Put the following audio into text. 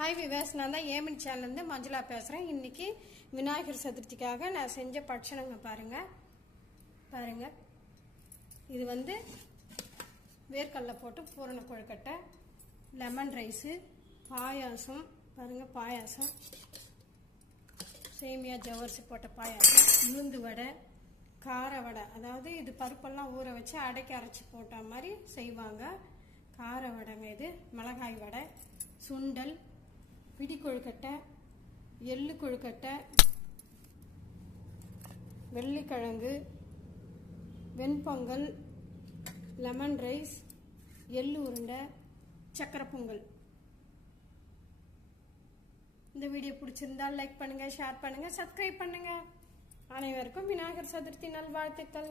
Hi விவாஸ், நான் தான் Yemen சேனல்லேருந்து Manjula பேசுகிறேன். இன்றைக்கி விநாயகர் சதுர்த்திக்காக நான் செஞ்ச பட்சணங்க பாருங்கள். இது வந்து வேர்க்கடலை போட்டு பூரண கொழுக்கட்டை, லெமன் ரைஸு, பாயாசம் பாருங்கள், பாயாசம் சேமியா ஜவ்வரிசி போட்ட பாயாசம், உளுந்து வடை, கார வடை. அதாவது இது பருப்பெல்லாம் ஊற வச்சு அடைக்கி அரைச்சி போட்ட மாதிரி செய்வாங்க. கார வடைங்க. இது மிளகாய் வடை, சுண்டல், பிடி கொழுக்கட்டை, எள்ளு கொழுக்கட்டை, வெள்ளிக்கிழங்கு, வெண்பொங்கல், லெமன் ரைஸ், எள்ளு உருண்டை, சக்கரை பொங்கல். இந்த வீடியோ பிடிச்சிருந்தால் லைக் பண்ணுங்கள், ஷேர் பண்ணுங்கள், சப்ஸ்கிரைப் பண்ணுங்கள். அனைவருக்கும் விநாயகர் சதுர்த்தி நல்வாழ்த்துக்கள்.